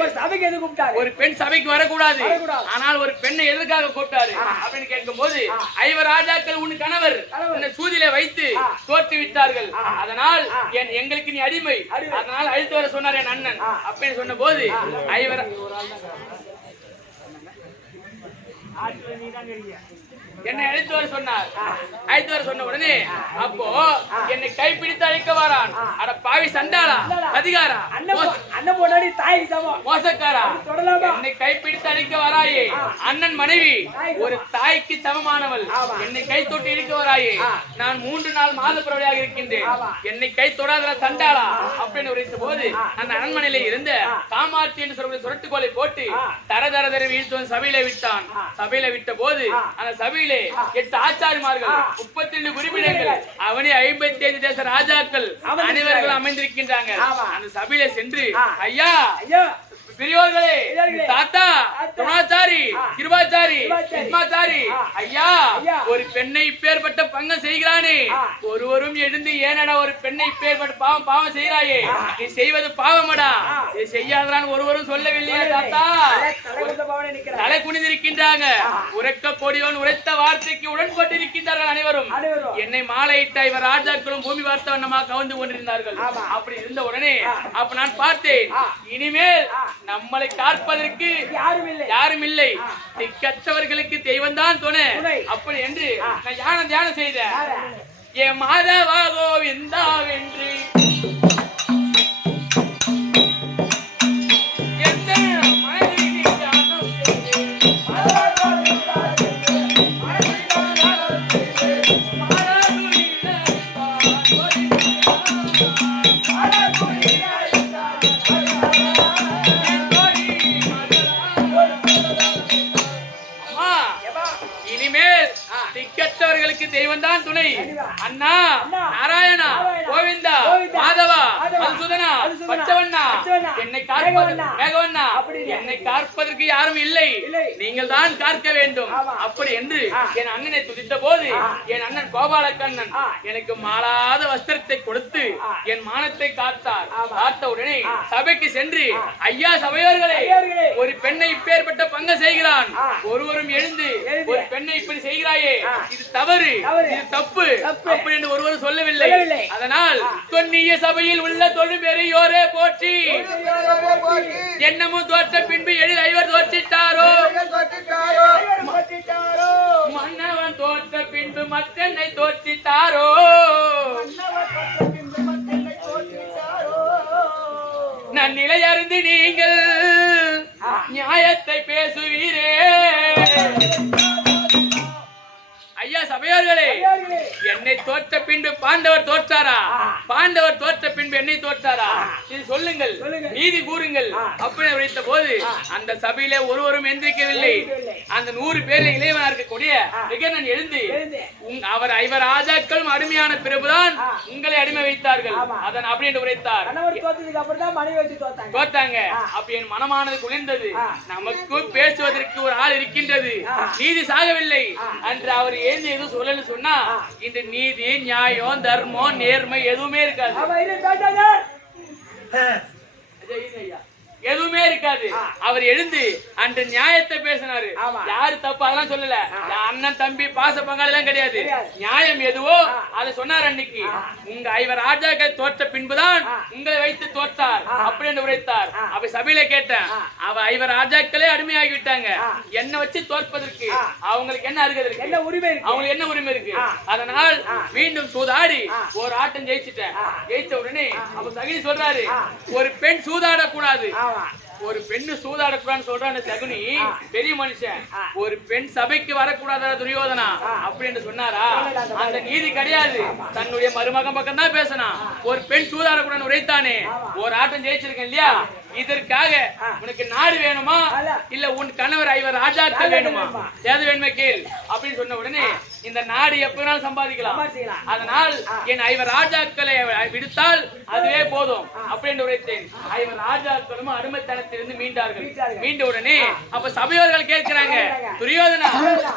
ஒரு பெண் சபைக்கு வரக்கூடாது, ஆனால் ஒரு பெண்ணை எதற்காக கூப்பிட்டாரு அப்படின்னு கேட்கும் போது, ஐவர் ராஜாக்கள் உன் கணவர் உன்னை சூதிலே வைத்து தோற்று விட்டார்கள், அதனால் எங்களுக்கு நீ அடிமை, அதனால் அழைத்து வர சொன்னார் என் அண்ணன் அப்படின்னு சொன்ன போது ஐவர் என்னை அழைத்து வர சொன்னார். அழைத்து வர சொன்ன உடனே அப்போ என்னை கைப்பிடித்து அழைக்க வாரான். அட பாவி சண்டாளா, அதிகாரா, மோசக்காரா, என்னை கைப்பிடித்து அழைக்க வராயே. அண்ணன் மனைவி ஒரு தாய்க்கு சமமானவள், என்னை கை தொட்டு இழுக்க வராயே. நான் 3 நாள் மாத பிரபலியாக இருக்கின்றேன், என்னை கை தொடாத சண்டாளா அப்படின்னு உரைத்த போது அந்த அரண்மனையில இருந்த காமாட்சி என்று சொல்லக்கூடிய சுரட்டுக்கோலை போட்டு தர தர தர வீழ்த்து சபையில விட்டான். சபையில விட்ட போது அந்த சபையில 8 ஆச்சாரிமார்கள், 32 குறிப்பிடங்கள், அவனே 55 தேச ராஜாக்கள் அனைவர்களும் அமைந்திருக்கின்றாங்க. அந்த சபையில சென்று ஐயா பெரியோர்களே, தாத்தா, துணாச்சாரி, கிருபாச்சாரி, சிம்மாச்சாரி, ஐயா, ஒரு பெண்ணை இப்பேற்பட்ட பங்கம் செய்கிறானே, ஒருவரும் எழுந்து ஏனடா ஒரு பெண்ணை இப்பேற்பட்ட பாவம் செய்கிறாயே, நீ செய்வது பாவமடா, நீ செய்யாதான் ஒருவரும் சொல்லவில்லையா தாத்தா? தலை குனிந்திருக்கின்றாங்க. உரைக்க கொடியோன் உரைத்த வார்த்தைக்கு உடன்பட்டிருக்கின்றார்கள் அனைவரும். என்னை மாலையிட்ட இவர் ராஜாக்களும் பூமி வார்த்த வண்ணமாக கவர்ந்து கொண்டிருந்தார்கள். அப்படி இருந்த உடனே அப்ப நான் பார்த்தேன், இனிமேல் நம்மளை காப்பதற்கு யாரும் இல்லை, திக்கற்றவர்களுக்கு தெய்வம் தான் துணை அப்படி என்று நான் தியானம் செய்தேன். என் மாதவா கோவிந்தா வென்று தெய்வம் தான் துணை. அண்ணா, நாராயணா, கோவிந்தா, மாதவா, மதுசூதனா, பச்சவண்ணா, என்னை மேகவண்ணா, என்னை காப்பதற்கு யாரும் இல்லை, நீங்கள் தான் காக்க வேண்டும் அப்படி என்று என் அண்ணனை துதித்த போது என் அண்ணன் கோபாலக்கண்ணன் எனக்கு மாறாத வஸ்திரத்தை கொடுத்து என் மானத்தை காத்தார். காத்த உடனே சபைக்கு சென்று ஐயா சபையோர்களே, ஒரு பெண்ணை இப்பேற்பட்ட பங்க செய்கிறான், ஒருவரும் எழுந்து ஒரு பெண்ணை இப்படி செய்கிறாயே, இது தவறு, இது தப்பு அப்படி என்று ஒருவரும் சொல்லவில்லை. அதனால் தொன்னிய சபையில் உள்ள தொழு பெரியோரே போற்றி, என்னமும் தோற்ற பின்பு எழில் ஐவர் தோற்றிட்டாரோ, மன்னவன் தோற்ற பின்பு மற்றென்னை தோற்றிட்டாரோ, நன்னிலை அறிந்து நீங்கள் நியாயத்தை பேசுவீரே. ஐயா சபையோர்களே, என்னை தோற்ற பின்பு பாண்டவர் தோற்றாரா, பாண்டவர் தோற்ற பின்பு என்னை தோற்றாரா, இது சொல்லுங்கள், நீதி கூறுங்கள் அப்படி உரைத்த போது அந்த சபையிலே ஒருவரும் எந்திரிக்கவில்லை. அந்த 100 பேரில் இளைவனா இருக்கக்கூடிய விகர்ணன் எழுந்து அவர் ஐவர் ராஜாக்களும் அடிமையான பிறகுதான் உங்களை அடிமை வைத்தார்கள் அதன் அப்படி என்று உரைத்தார். தோத்தாங்க. அப்ப என் மனமானது குளிர்ந்தது. நமக்கு பேசுவதற்கு ஒரு ஆள் இருக்கின்றது, நீதி சாகவில்லை என்று அவர் ஏந்தி எதுவும் சொல்லல சொன்னா இந்த நீதி, நியாயம், தர்மம், நேர்மை எதுவுமே இருக்காது, எதுவுமே இருக்காது. அவர் எழுந்து அன்று நியாயத்தை பேசினாரு. யாரு தப்பு அதெல்லாம் சொல்லல, அண்ணன் தம்பி பாச பங்காளி எல்லாம் கிடையாது, நியாயம் எதுவோ அதை சொன்னார். அன்னைக்கு உங்க ஐவர் ராஜாக்கள் தோற்ற பின்புதான் உங்களை வைத்து தோற்றார் அப்படி என்று உரைத்தார். அப்ப சபையில கேட்டேன், அவ ஐவர் ராஜாக்களே அடிமையாகி விட்டாங்க, என்ன வச்சு தோற்பதற்கு அவங்களுக்கு என்ன இருக்கு, என்ன உரிமை இருக்கு, அவங்களுக்கு என்ன உரிமை இருக்கு. அதனால் மீண்டும் சூதாடி ஒரு ஆட்டம் ஜெயிச்சுட்டேன். ஜெயிச்ச உடனே அப்ப சகிதி சொல்றாரு, ஒரு பெண் சூதாட கூடாது, ஒரு பெண்ணு சூதாடக்கூடாதுன்னு சொல்றான் சகுனி பெரிய மனுஷன். ஒரு பெண் சபைக்கு வரக்கூடாதா துரியோதனா அப்படின்னு சொன்னாரா? அந்த நீதி கிடையாது. தன்னுடைய மருமகன் பக்கம் தான் பேசணும். ஒரு பெண் சூதாடக்கூடாதுன்னு உரைத்தானே, ஒரு ஆட்டம் ஜெயிச்சிருக்கேன் இல்லையா? இதற்காக உனக்கு நாடு வேணுமா இல்ல உன் கணவர் 5 ராஜாக்கள் வேணுமா? எது வேணுமே கேள் அப்படின்னு சொன்ன உடனே இந்த நாடு எப்பனாலும் சம்பாதிக்கலாம், அதனால் என் 5 ராஜாக்களை விடுத்தால் அதுவே போதும் அப்படின்னு உரைத்தேன். 5 ராஜாக்களும் அடிமைத்தனத்திலிருந்து மீண்டார்கள். மீண்ட உடனே அப்ப சபையோர்கள் கேட்கிறாங்க, துரியோதனா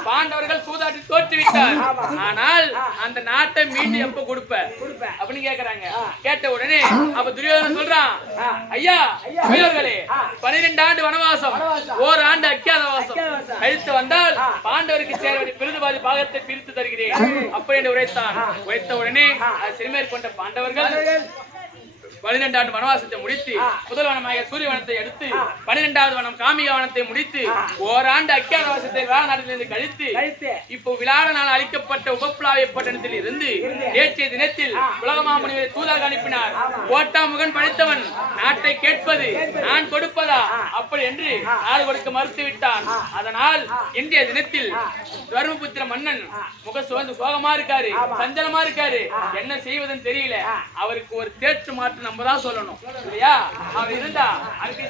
பாண்டவர்கள் சூதாட்டி தோற்று விட்டார், ஆனால் அந்த நாட்டை மீண்டும் எப்ப கொடுப்ப அப்படின்னு கேட்கிறாங்க. கேட்ட உடனே அப்ப துரியோதனன் சொல்றான், ஐயா சபையோர்களே 12 ஆண்டு வனவாசம், 1 ஆண்டு அக்கியாதவாசம் கழித்து வந்தால் பாண்டவருக்கு சேர வேண்டிய பிரிதுபாதி பாகத்தை பிரித்து தருகிறேன் அப்படி உரைத்தான். உரைத்த உடனே சிறுமேற்கொண்ட பாண்டவர்கள் 12 ஆண்டு வனவாசத்தை முடித்து முதல் வனமாக சூரியவனத்தை எடுத்து 12வது வனம் காமிக வனத்தை முடித்து 1 ஆண்டு அக்கியாதவாசத்தை விழா நாட்டிலிருந்து கழித்து இப்போ விழாட நாள் அளிக்கப்பட்ட உபப்ளாவிய பட்டணத்தில் இருந்து நேற்றைய தினத்தில் உலகமாமுனிவரை தூதாக அனுப்பினார். கோட்டாமுகன் படித்தவன் நாட்டை கேட்பது நான் கொடுப்பதா அப்படி என்று நாடு கொடுக்க மறுத்து விட்டான். அதனால் இன்றைய தினத்தில் தர்மபுத்திர மன்னன் முக சோர்ந்து கோபமா இருக்காரு, சஞ்சலமா இருக்காரு, என்ன செய்வதுன்னு தெரியல. அவருக்கு ஒரு தேற்று மாற்று நம்ம தான் சொல்லணும் இல்லையா? அவர் இருந்தா அதுக்கு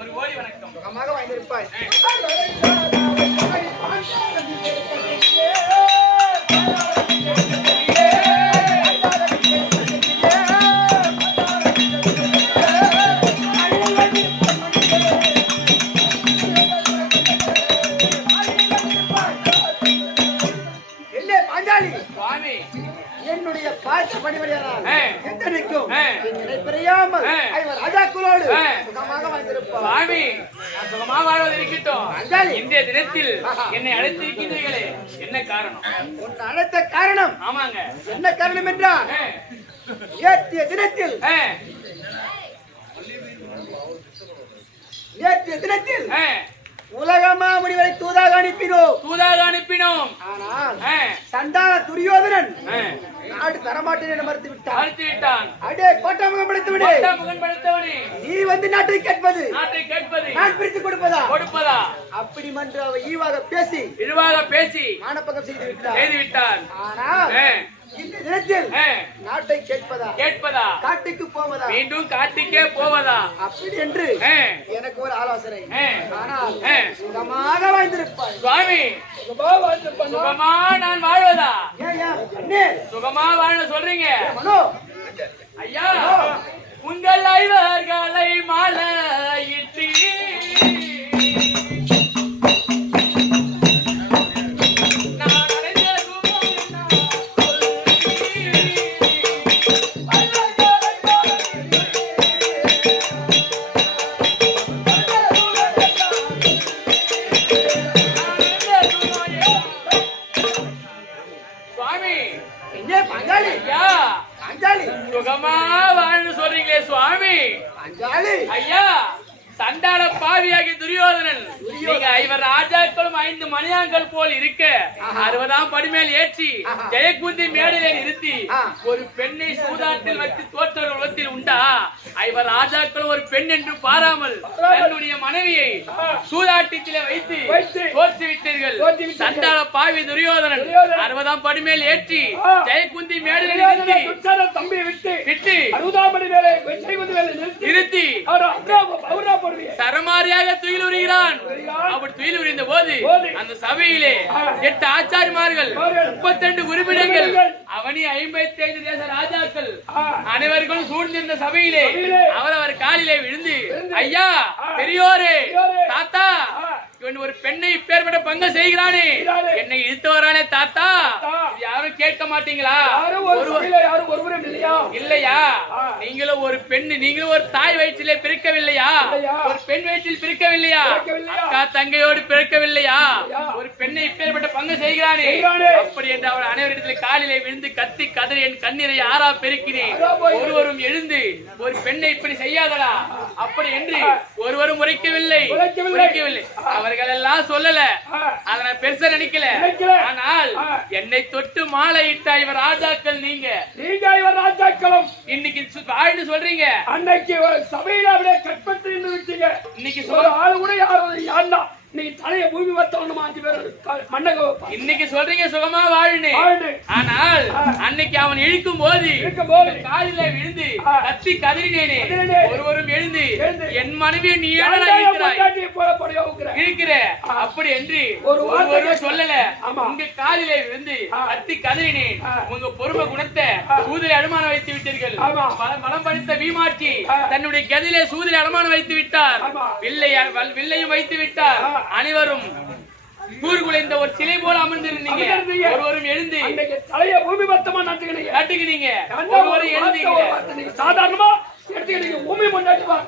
ஒரு ஓடி வணக்கம் சுகமாக வாய்ந்திருப்பாய். என்ன பாஞ்சாலி சுவாமி, என்னுடைய பார்த்த படிவடியானால் எத்தனைக்கும் நினைப்பறியாமல் 5 ராஜாக்களோடு சுகமாக வாழ்ந்திருப்பார். சுவாமி, நான் சுகமாக வாழ்வது இருக்கட்டும். இன்றைய தினத்தில் என்னை அழைத்திருக்கிறீர்களே, என்ன காரணம்? உன்னை அழைத்த காரணம்? ஆமாங்க. என்ன காரணம் என்றால் நேற்றைய தினத்தில் உலகமா முடிவரை தூதாக அனுப்பினோம். ஆனால் சண்டாள துரியோதனன் நாடு தரமாட்டேன் என மறுத்து விட்டான். அடே கோட்டாமுகன் படைத்தவனே, நீ வந்து நாட்டை கேட்பது நான் பிரித்து கொடுப்பதா அப்படி மன்று அவ ஈவாக பேசி மானப்பகம் செய்து விட்டான். ஆனால் இந்த தினத்தில் நாட்டை கேட்பதா காட்டுக்கு போவதா மீண்டும் காட்டுக்கே போவதா அப்படி என்று எனக்கு ஒரு ஆலோசனை. ஆனால் சுகமாக வாழ்ந்திருப்பாய். சுவாமி, சுகமா நான் வாழ்வதா? சுகமா வாழ சொல்றீங்க ஐயா? உங்கள் 5 மாலையிட்டு சுகமா வாழ்ந்து சொல்றீங்களே சுவாமி. ஐயா, சண்டாள பாவியாகிய துரியோதனன் நீங்க 5 ராஜாக்களும் 5 மணியாங்கள் போல் இருக்க 60ஆம் படிமேல் ஏற்றி ஜெயகுந்தி மேடையில நிறுத்தி ஒரு பெண்ணை சூதாட்டில் வைத்து தோற்றவர் உலகத்தில் உண்டா 5 ராஜாக்களும் ஒரு பெண் என்று பாராமல் தன்னுடைய மனைவியை சூதாட்டத்திலே வைத்து தோற்றுவிட்டீர்கள் சண்டாள பாவி துரியோதனன் 60ஆம் படிமேல் ஏற்றி ஜெயகுந்தி மேடையில நிறுத்தி தம்பியை விட்டு விட்டு 60ஆம் படி மேலே நிறுத்தி சரமாரியாக துயில் உரிகிறான் அப்படி துயில் உரிந்த போது அந்த சபையிலே 8 ஆச்சாரிமார்கள் 32 உறுப்பினர்கள் அவனி 55 தேச ராஜாக்கள் அனைவர்களும் சூழ்ந்திருந்த சபையிலே அவர் காலிலே விழுந்து ஐயா பெரியோரே தாத்தா இவன் ஒரு பெண்ணை இப்பேற்பட்ட பங்க செய்கிறானே என்னை இழுத்து வரானே தாத்தா யாரும் கேட்க மாட்டீங்களா இல்லையா நீங்களும் ஒரு பெண்ணு நீங்களும் ஒரு தாய் வயிற்றிலே பிறக்கவில்லையா ஒரு பெண் வயிற்றில் பிறக்கவில்லையா அக்கா தங்கையோடு பிறக்கவில்லையா ஒரு பெண்ணை இப்பேற்பட்ட பங்கு செய்கிறானே அப்படி என்று அவர் அனைவரிடத்தில் காலிலே விழுந்து கத்தி கதறி என் கண்ணீரை யாரா பெருக்கினேன் ஒருவரும் எழுந்து ஒரு பெண்ணை இப்படி செய்யாதடா அப்படி என்று ஒருவரும் உரைக்கவில்லை அவர்கள் எல்லாம் சொல்லல அதனை பெருசா நினைக்கல ஆனால் என்னை தொட்டு மாலையிட்ட 5 ராஜாக்கள் நீங்க 5 ராஜாக்களும் இன்னைக்கு வாழ்ந்து சொல்றீங்க அன்னைக்கு சபையில அப்படியே கற்பட்டு நின்று விட்டீங்க இன்னைக்கு சொல்ற ஆளு கூட யாருன்னா நீங்க தலைய பூமி வத்தவனுமா 5 பேர் மண்ணக இன்னைக்கு சொல்றீங்க சுகமா வாழ்னு ஆனால் அன்னைக்கு அவன் இழுக்கும் போது காலில விழுந்து கத்தி கதறினேனே ஒருவரும் எழுந்து என் மனைவியை நீ இழுக்கிற அப்படி என்று ஒருவரும் சொல்லல உங்க காலில விழுந்து கத்தி கதறினேன் உங்க பொறுமை குணத்தை சூதிரை அடமானம் வைத்து விட்டீர்கள் மலம் படைத்த வீமாட்சி தன்னுடைய கதிலே சூதிரை அடமானம் வைத்து விட்டார் வில்லையும் வைத்து விட்டார் அனைவரும் கூறுகுலைந்த ஒரு சிலை போல அமர்ந்திருந்தீங்க ஒருவரும் எழுந்து தலைய பூமி பத்தமா நட்டுக்கிறீங்க ஒருவரும் எழுந்தீங்க சாதாரணமா எடுத்துக்கிறீங்க பூமி கொண்டாடுவா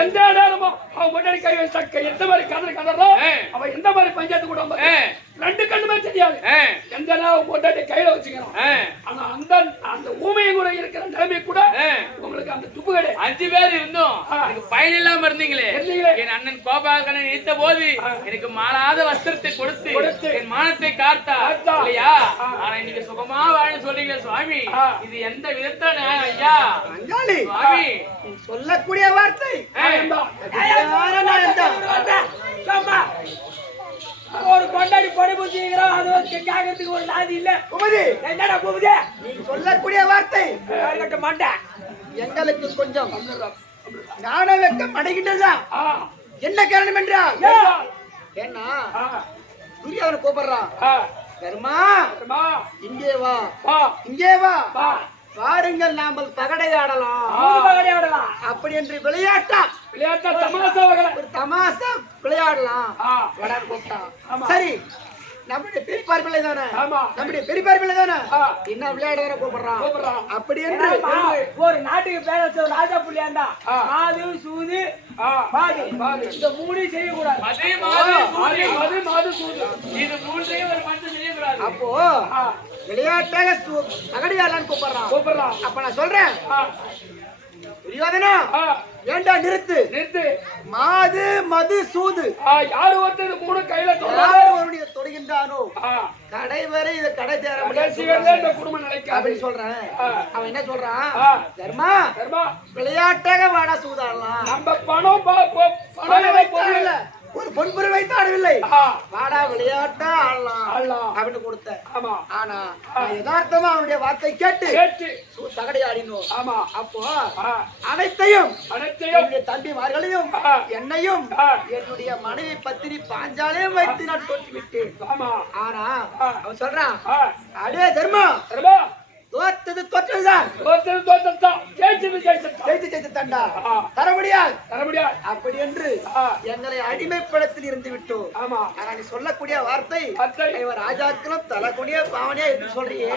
எந்த நேரமும் அவன் முன்னாடி கை வச்ச எந்த மாதிரி கதறி கதறோ அவன் எந்த மாதிரி பஞ்சாயத்து கூட 2 கண்ணுமே தெரியாது எந்த நேரம் கொண்டாடி கையில வச்சுக்கணும் ஆனா அந்த ஊமையும் கூட இருக்கிற நிலைமை கூட உங்களுக்கு அந்த துப்பு கிடையாது 5 பேர் இருந்தோம் எனக்கு பயன் இல்லாம இருந்தீங்களே என் அண்ணன் கோபாலகண்ணன் நினைத்த போது எனக்கு மாளாத வஸ்திரத்தை கொடுத்து என் மானத்தை காத்தா இல்லையா ஆனா இன்னைக்கு சுகமா வாழ சொல்றீங்களே சுவாமி இது எந்த விதத்துல நியாயம் ஐயா சுவாமி சொல்லக்கூடிய வார்த்தை ஒரு கொண்டாடி படுபுச்சுக்கிறோம் அது கேட்கறதுக்கு ஒரு நாதி இல்ல என்னடா பூபதி நீ சொல்லக்கூடிய வார்த்தை மாட்டேன் எங்களுக்கு கொஞ்சம் ஞான வெக்கம் அடைகின்றதா என்ன காரணம் என்றால் ஏன்னா துரியோதனன் கூப்பிடுறான் தர்மா இங்கே வா இங்கே வா பாருங்கள் நாமல் பகடையாடலாம் அப்படி என்று விளையாட்டா தமாசா விளையாடலாம் சரி நம்முடைய பெரியப்பார் பிள்ளை தானே நம்முடைய பெரியப்பார் பிள்ளை தானே என்ன விளையாட கூப்பிடுறான் அப்படி என்று ஒரு நாட்டுக்கு பேர வச்ச ராஜா புள்ளியாண்டா மாது சூது பாதி இந்த 3 செய்யக்கூடாது இது 3 ஒரு மனுஷன் செய்யக்கூடாது அப்போ விளையாட்டாக பகடையாடலான்னு கூப்பிடுறான் அப்ப நான் சொல்றேன் துரியோதனா ஏண்டா நிறுத்து மாது மது சூது யாரு ஒருத்தர் 3 கையில தொடுகின்றானோ கடை வரை இது கடை தேர முடியாது குடும்பம் நிலைக்க அப்படின்னு சொல்றேன் அவன் என்ன சொல்றான் தர்மா விளையாட்டாக வாடா சூதாடலாம் நம்ம பணம் ஒரு பொன்பொரு வைத்து ஆடவில்லை வாடா விளையாட்டா ஆடலாம் அப்படின்னு கொடுத்தேன் ஆனா யதார்த்தமா அவனுடைய வார்த்தை கேட்டு தகடை ஆடினோம் அப்போ அனைத்தையும் தம்பிமார்களையும் என்னையும் என்னுடைய மனைவி பத்தினி பாஞ்சாலையும் வைத்து நான் தொட்டு விட்டேன் ஆனா அவன் சொல்றான் அடே தர்மா தோத்தது தோற்றதுதான் ஜெயிச்சுட்டா தர முடியாது அப்படி என்று எங்களை அடிமைப்படத்தில் இருந்து விட்டோம் ஆனா நீ சொல்லக்கூடிய வார்த்தை ராஜாக்களும் தரக்கூடிய பாவனையா என்று சொல்றியே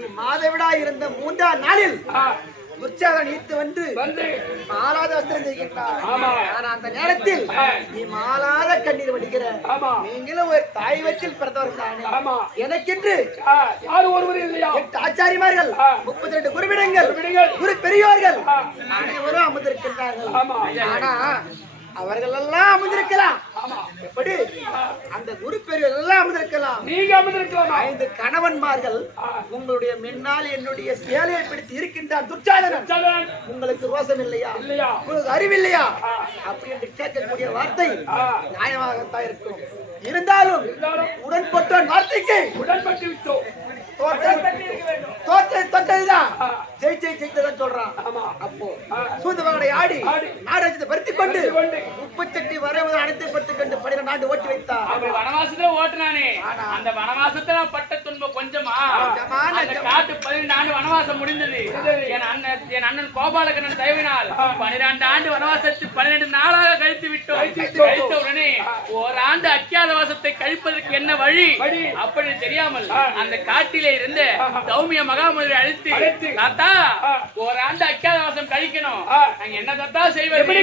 நீ மாதவிடா இருந்த 3ஆம் நாளில் உற்சாகம் ஈர்த்து வந்து மாலாத வஸ்திரம் செய்கின்றார். ஆனா அந்த நேரத்தில் நீ மாலாத கண்ணீர் வடிக்கிற. நீங்களும் ஒரு தாய் வச்சில் பிறந்தவர் தானே. எனக்கென்று யார் ஒருவர் இல்லையா? 8 ஆச்சாரிமார்கள், 32 குருவிடங்கள், குரு பெரியோர்கள் அனைவரும் அமர்ந்திருக்கின்றார்கள். ஆனா அவர்கள் எல்லாம் அமர்ந்திருக்கலாம். எப்படி அந்த குரு பெரியவர்கள் எல்லாம் அமர்ந்திருக்கலாம். நீங்க அமர்ந்திருக்கலாம். 5 கணவன்மார்கள் உங்களுடைய முன்னால் என்னுடைய சேலையை பிடித்து இருக்கின்றான் துர்ச்சாதனன். உங்களுக்கு ரோசம் இல்லையா? உங்களுக்கு அறிவில்லையா? அப்படி என்று கேட்கக்கூடிய வார்த்தை நியாயமாகத்தான் இருக்கும். இருந்தாலும் உடன்பட்டோன் வார்த்தைக்கு உடன்பட்டு விட்டோம். தொட்டதுதான் ஜெயிச்சதான் சொல்றான். அப்போ சூதுவங்களை ஆடி நாடகத்தை பருத்திக் கொண்டு 30 வரை அனைத்து படுத்திக் கொண்டு 12 ஆண்டு ஓட்டி வைத்தார். வனவாசத்துல ஓட்டுனானே, அந்த வனவாசத்துல பட்ட துன்பம் கொஞ்சமா? அந்த காட்டு 12 ஆண்டு வனவாசம் முடிந்தது. என் அண்ணன் கோபாலகண்ணன் தயவினால் 12 ஆண்டு வனவாசத்தில் 12 நாளாக கழித்து விட்டோம். கழித்த உடனே ஓராண்டு அக்கியாதவாசத்தை கழிப்பதற்கு என்ன வழி அப்படி தெரியாமல் அந்த காட்டிலே இருந்த சௌமிய மகாமுனிவரை அழைத்து, தாத்தா ஓராண்டு அக்கியாதவாசம் கழிக்கணும், நாங்க என்ன தாத்தா செய்வது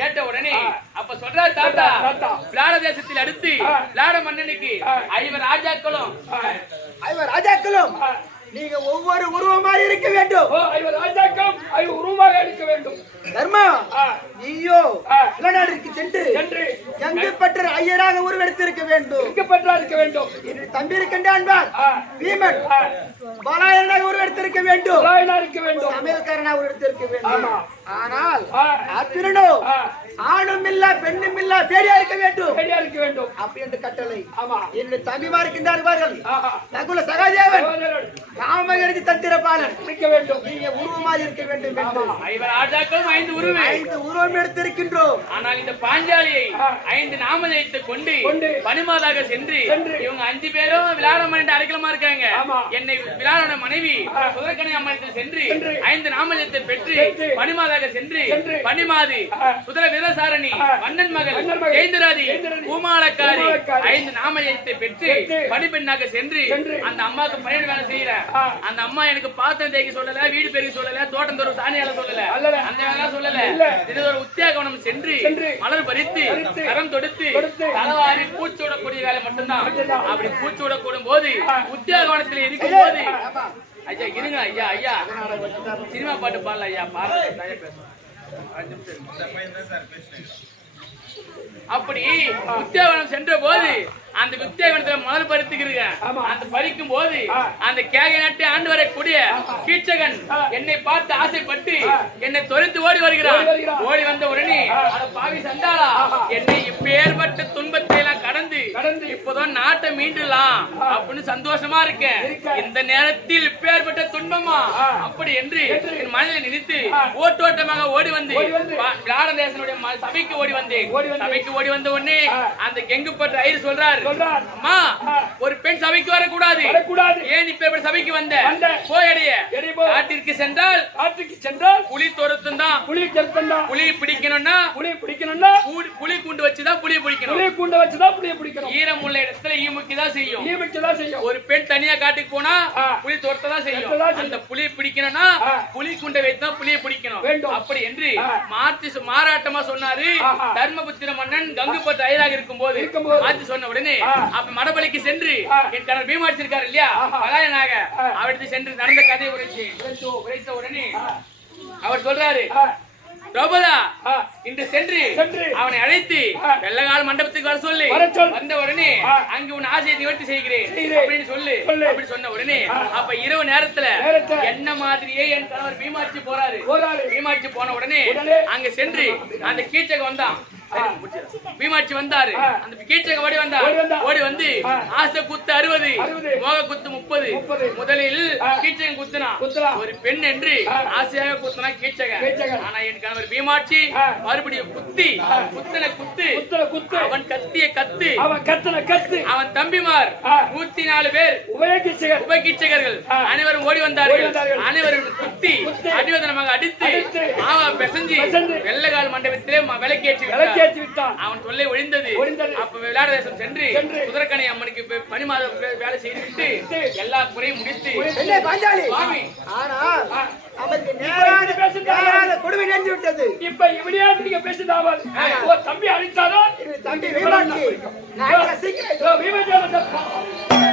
கேட்ட உடனே அப்ப சொல்றாரு, தாத்தா விளாட தேசத்தில் அடுத்து விளாட மன்னனுக்கு 5 ராஜாக்களும் நீங்க ஒவ்வொரு உருவமாக இருக்க வேண்டும். 5 ராஜாக்களும் 5 உருவமாக இருக்க வேண்டும். தர்மா நீயோ இளநாடிற்கு சென்று கங்கைப்பட்டர் ஐயராக உருவெடுத்திருக்க வேண்டும். இருக்க வேண்டும். இன்று தம்பி இருக்கின்றான் பீமன் பாலாயனாக உருவெடுத்திருக்க வேண்டும். சமையல்காரனாக உருவெடுத்திருக்க வேண்டும். ஆனால் அத்திரனோ ஆணும் இல்ல பெண்ணும் இல்ல பேடியா இருக்க வேண்டும். அப்படி என்று கட்டளை. என்னுடைய தம்பிமார் இருக்கின்றார்கள். நகுல சகாதேவன் காமகரிதி தந்திரபாலன் இருக்க வேண்டும். நீங்க உருவமாக இருக்க வேண்டும் என்று 5 ராஜாக்களும் 5 உருவம் எடுத்திருக்கின்றோம். ஆனால் இந்த பாஞ்சாலியை 5 நாமதேயத்தை கொண்டு பனிமாதாக சென்று இவங்க 5 பேரும் விளாடமன் அடைக்கலமா இருக்காங்க. என்னை விளாட மனைவி சுதர்கனை அம்மனத்தில் சென்று 5 நாமதேயத்தை பெற்று பனிமாதாக சென்று பனிமாதி சுதர வீரசாரணி மன்னன் மகள் ஜெயந்திராதி பூமாலக்காரி 5 நாமதேயத்தை பெற்று பனிப்பெண்ணாக சென்று அந்த அம்மாவுக்கு பணியிட வேலை செய்யற. அந்த அம்மா எனக்கு பாத்திரம் தேய்க்க சொல்லல, வீடு பெருக்க சொல்லல, தோட்டம் தோறும் சாணியால சொல்லல, அந்த வேலை சொல்லல. இது ஒரு உத்தியாகவனம் சென்று மலர் பறித்து கரம் தொடுத்து தலவாரி பூச்சி விடக்கூடிய வேலை மட்டும்தான். அப்படி பூச்சி விடக்கூடும் போது உத்தியாகவனத்தில் இருக்கும் போது, ஐயா இருங்க ஐயா சினிமா பாட்டு பாடல ஐயா, பாருங்க அப்படி உத்தியாகவனம் சென்ற போது அந்த உத்தியாகவனத்துல மலர் பறித்துக்கிறீங்க. அந்த பறிக்கும் போது அந்த கேகை நாட்டு ஆண்டு வரக்கூடிய கீட்சகன் என்னை பார்த்து ஆசைப்பட்டு என்னை தொலைத்து ஓடி வருகிறான். ஓடி வந்த உடனே அட பாவி சண்டாளா, என்னை இப்பேற்பட்ட துன்பத்தை எல்லாம் கடந்து இப்போதான் நாட்டை மீண்டுலாம் அப்படின்னு சந்தோஷமா இருக்கேன். இந்த நேரத்தில் இப்பேற்பட்ட துன்பமா அப்படி என்று என் மனதில் நினைத்து ஓட்டோட்டமாக ஓடி வந்து விளாடதேசனுடைய சபைக்கு ஓடி வந்தேன். சபைக்கு ஓடி வந்த உடனே அந்த கெங்குப்பட்ட ஐயர் சொல்றாரு, அம்மா ஒரு பெண் சபைக்கு வரக்கூடாது. ஏன் இப்ப சபைக்கு வந்த? போயடைய காட்டிற்கு சென்றால் புலி துரத்தும் தான். புலி பிடிக்கணும்னா புலி கூண்டு வச்சுதான் புலியை பிடிக்கணும். ஈரம் உள்ள இடத்துல ஈமுக்கிதான் செய்யும். ஒரு பெண் தனியா காட்டுக்கு போனா புலி துரத்ததான் செய்யும். அந்த புலி பிடிக்கணும்னா புலி கூண்டை வைத்துதான் புலியை பிடிக்கணும். அப்படி என்று மாறாட்டமா சொன்னாரு. தர்மபுத்திர மன்னன் கங்குப்பட்ட ஐயராக இருக்கும் போது மாற்றி சொன்ன உடனே அப்ப மடபலிக்கு சென்று என் கணவர் பீமாட்சி இருக்காரு இல்லையா, பலாயனாக அவருக்கு சென்று நடந்த கதையை உரைத்த உடனே அவர் சொல்றாரு, திரௌபதா இன்று சென்று அவனை அழைத்து வெள்ளகால மண்டபத்துக்கு வர சொல்லி வந்த உடனே அங்கு உன் ஆசையை நிவர்த்தி செய்கிறேன் அப்படின்னு சொல்லு. அப்படி சொன்ன உடனே அப்ப இரவு நேரத்துல என்ன மாதிரியே என் கணவர் பீமாட்சி போறாரு. பீமாட்சி போன உடனே அங்க சென்று அந்த கீச்சக வந்தான். பீமாட்சி வந்தாரு. அந்த கீச்சக ஓடி வந்து ஆசை குத்து 60, மோக குத்து 30. முதலில் கீச்சகம் குத்துனா ஒரு பெண் என்று ஆசையாக குத்துனா கீச்சக. ஆனா என் கணவர் பீமாட்சி மறுபடியும் குத்தின குத்து அவன் கத்திய கத்து அவன் தம்பிமார் 104 பேர் உபகீச்சகர்கள் அனைவரும் ஓடி வந்தார்கள். அனைவரும் குத்தி அடிவதனமாக அடித்து மாவா பெசஞ்சி வெள்ளகால் மண்டபத்திலே விளக்கேற்றி அவன் தொல்லை ஒழிந்தது. அப்ப விளையாட தேசம் சென்று குதிரக்கணை அம்மனுக்கு பணிமாத வேலை செய்துவிட்டு எல்லா குறையும் முடித்து பாஞ்சாலி நமக்கு நேரான கொடுமை நேர்ந்து விட்டது. இப்ப இப்படியா நீங்க பேசுதாமல் ஒரு தம்பி அழித்தாரோ தம்பி வீமாக்கி நான் சீக்கிரம் வீமஜால